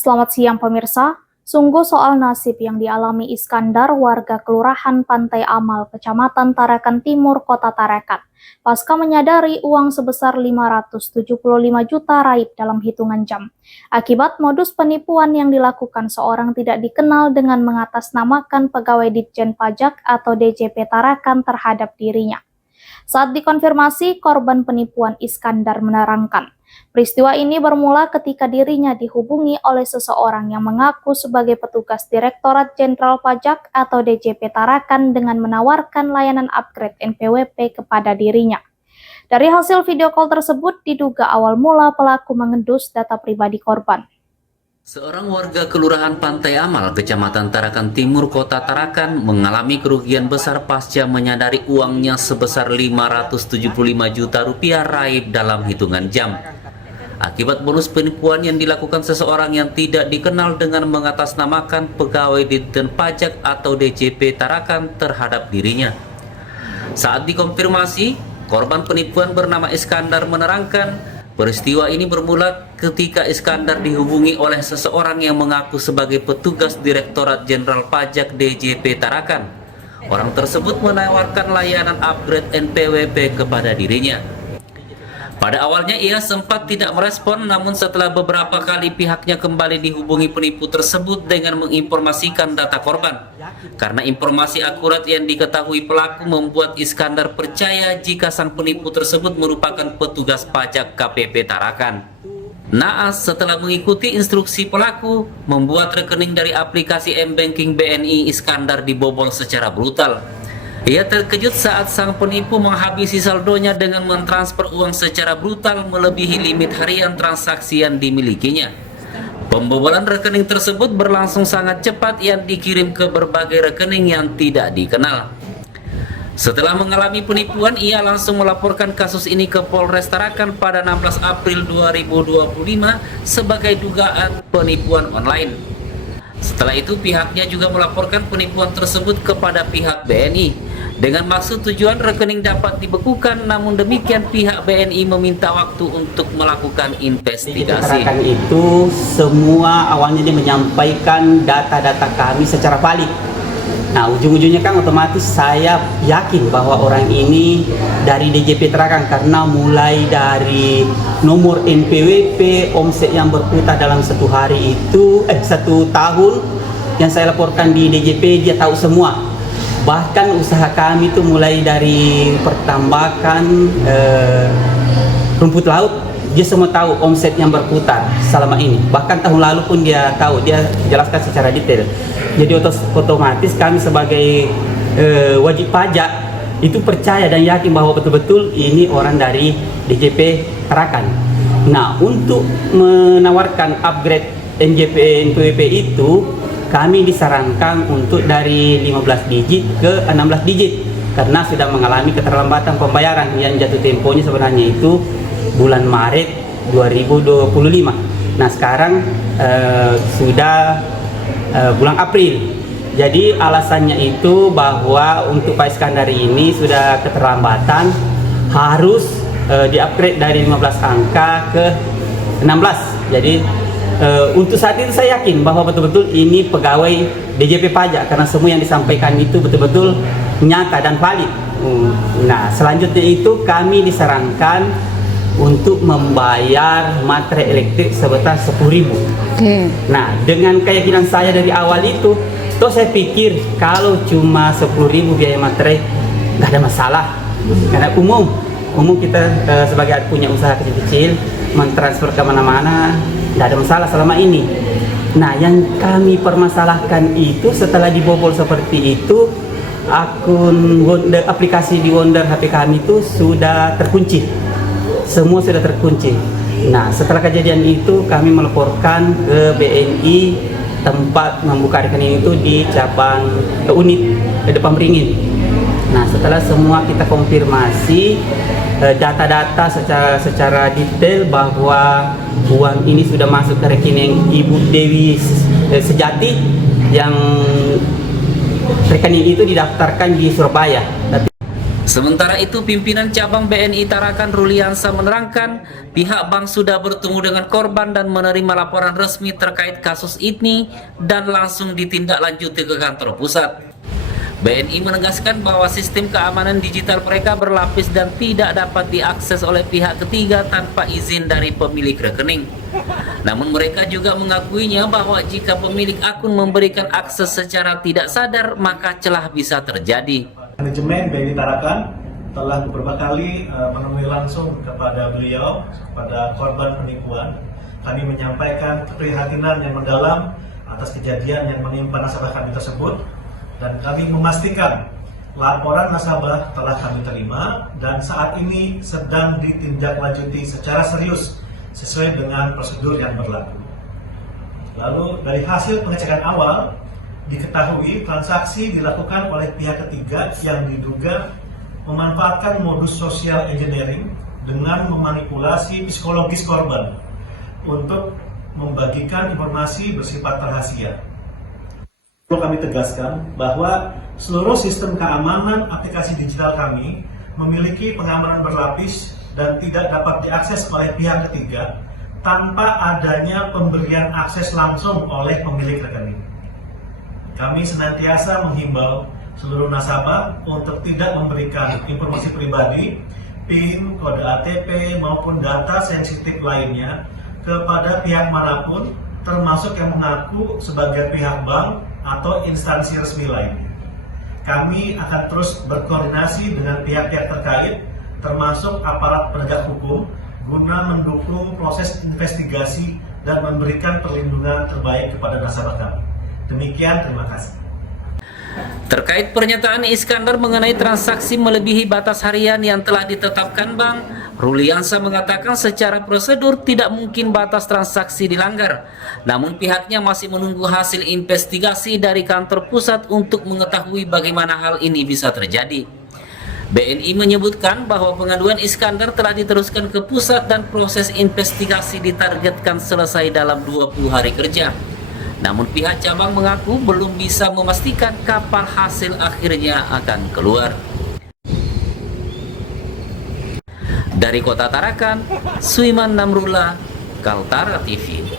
Selamat siang pemirsa, sungguh soal nasib yang dialami Iskandar warga Kelurahan Pantai Amal, Kecamatan Tarakan Timur, Kota Tarakan. Pasca menyadari uang sebesar 575 juta raib dalam hitungan jam. Akibat modus penipuan yang dilakukan seorang tidak dikenal dengan mengatasnamakan pegawai Ditjen Pajak atau DJP Tarakan terhadap dirinya. Saat dikonfirmasi, korban penipuan Iskandar menerangkan, peristiwa ini bermula ketika dirinya dihubungi oleh seseorang yang mengaku sebagai petugas Direktorat Jenderal Pajak atau DJP Tarakan dengan menawarkan layanan upgrade NPWP kepada dirinya. Dari hasil video call tersebut, diduga awal mula pelaku mengendus data pribadi korban. Seorang warga Kelurahan Pantai Amal, Kecamatan Tarakan Timur, Kota Tarakan mengalami kerugian besar pasca menyadari uangnya sebesar 575 juta rupiah raib dalam hitungan jam. Akibat bonus penipuan yang dilakukan seseorang yang tidak dikenal dengan mengatasnamakan pegawai Ditjen Pajak atau DJP Tarakan terhadap dirinya. Saat dikonfirmasi, korban penipuan bernama Iskandar menerangkan, peristiwa ini bermula ketika Iskandar dihubungi oleh seseorang yang mengaku sebagai petugas Direktorat Jenderal Pajak DJP Tarakan. Orang tersebut menawarkan layanan upgrade NPWP kepada dirinya. Pada awalnya ia sempat tidak merespon, namun setelah beberapa kali pihaknya kembali dihubungi penipu tersebut dengan menginformasikan data korban. Karena informasi akurat yang diketahui pelaku membuat Iskandar percaya jika sang penipu tersebut merupakan petugas pajak KPP Tarakan. Naas setelah mengikuti instruksi pelaku, membuat rekening dari aplikasi M-Banking BNI Iskandar dibobol secara brutal. Ia terkejut saat sang penipu menghabisi saldonya dengan mentransfer uang secara brutal melebihi limit harian transaksi yang dimilikinya. Pembobolan rekening tersebut berlangsung sangat cepat yang dikirim ke berbagai rekening yang tidak dikenal. Setelah mengalami penipuan, ia langsung melaporkan kasus ini ke Polres Tarakan pada 16 April 2025 sebagai dugaan penipuan online. Setelah itu pihaknya juga melaporkan penipuan tersebut kepada pihak BNI dengan maksud tujuan rekening dapat dibekukan, namun demikian pihak BNI meminta waktu untuk melakukan investigasi. Tarakan itu semua awalnya dia menyampaikan data-data kami secara valid. Nah, ujung-ujungnya kan otomatis saya yakin bahwa orang ini dari DJP Tarakan karena mulai dari nomor NPWP, omset yang berputar dalam satu hari itu, satu tahun yang saya laporkan di DJP dia tahu semua. Bahkan usaha kami itu mulai dari pertambakan rumput laut, dia semua tahu omset yang berputar selama ini. Bahkan tahun lalu pun dia tahu, dia jelaskan secara detail. Jadi otomatis kami sebagai wajib pajak itu percaya dan yakin bahwa betul-betul ini orang dari DJP Tarakan. Nah, untuk menawarkan upgrade NPWP itu kami disarankan untuk dari 15 digit ke 16 digit karena sudah mengalami keterlambatan pembayaran yang jatuh temponya sebenarnya itu bulan Maret 2025. Nah, sekarang sudah bulan April. Jadi alasannya itu bahwa untuk Pak Iskandar ini sudah keterlambatan, harus di-upgrade dari 15 angka ke 16. Jadi untuk saat itu saya yakin bahwa betul-betul ini pegawai DJP Pajak karena semua yang disampaikan itu betul-betul nyata dan valid. Nah, selanjutnya itu kami disarankan untuk membayar materai elektrik sebesar 10.000. Nah, dengan keyakinan saya dari awal itu, toh saya pikir kalau cuma 10.000 biaya materai nggak ada masalah. Karena umum kita sebagai punya usaha kecil-kecil mentransfer ke mana-mana nggak ada masalah selama ini. Nah, yang kami permasalahkan itu setelah dibobol seperti itu, akun Wonder, aplikasi di Wonder HP kami itu sudah terkunci. Semua sudah terkunci. Nah, setelah kejadian itu kami melaporkan ke BNI tempat membuka rekening itu di cabang unit di depan Beringin. Nah, setelah semua kita konfirmasi data-data secara detail bahwa uang ini sudah masuk ke rekening Ibu Dewi Sejati yang rekening itu didaftarkan di Surabaya. Sementara itu, pimpinan cabang BNI Tarakan Ruliansa menerangkan pihak bank sudah bertemu dengan korban dan menerima laporan resmi terkait kasus ini dan langsung ditindaklanjuti ke kantor pusat. BNI menegaskan bahwa sistem keamanan digital mereka berlapis dan tidak dapat diakses oleh pihak ketiga tanpa izin dari pemilik rekening. Namun mereka juga mengakuinya bahwa jika pemilik akun memberikan akses secara tidak sadar, maka celah bisa terjadi. Manajemen BNI Tarakan telah beberapa kali menemui langsung kepada beliau, kepada korban penipuan. Kami menyampaikan keprihatinan yang mendalam atas kejadian yang menimpa nasabah kami tersebut, dan kami memastikan laporan nasabah telah kami terima dan saat ini sedang ditindaklanjuti secara serius sesuai dengan prosedur yang berlaku. Lalu dari hasil pengecekan awal diketahui transaksi dilakukan oleh pihak ketiga yang diduga memanfaatkan modus social engineering dengan memanipulasi psikologis korban untuk membagikan informasi bersifat rahasia. Perlu kami tegaskan bahwa seluruh sistem keamanan aplikasi digital kami memiliki pengamanan berlapis dan tidak dapat diakses oleh pihak ketiga tanpa adanya pemberian akses langsung oleh pemilik rekening. Kami senantiasa menghimbau seluruh nasabah untuk tidak memberikan informasi pribadi, PIN, kode ATP, maupun data sensitif lainnya kepada pihak manapun, termasuk yang mengaku sebagai pihak bank atau instansi resmi lainnya. Kami akan terus berkoordinasi dengan pihak-pihak terkait, termasuk aparat penegak hukum, guna mendukung proses investigasi dan memberikan perlindungan terbaik kepada nasabah kami. Demikian, terima kasih. Terkait pernyataan Iskandar mengenai transaksi melebihi batas harian yang telah ditetapkan bank, Ruliansa mengatakan secara prosedur tidak mungkin batas transaksi dilanggar. Namun pihaknya masih menunggu hasil investigasi dari kantor pusat untuk mengetahui bagaimana hal ini bisa terjadi. BNI menyebutkan bahwa pengaduan Iskandar telah diteruskan ke pusat dan proses investigasi ditargetkan selesai dalam 20 hari kerja. Namun pihak cabang mengaku belum bisa memastikan kapan hasil akhirnya akan keluar. Dari Kota Tarakan, Suiman Namrullah, Kaltara TV.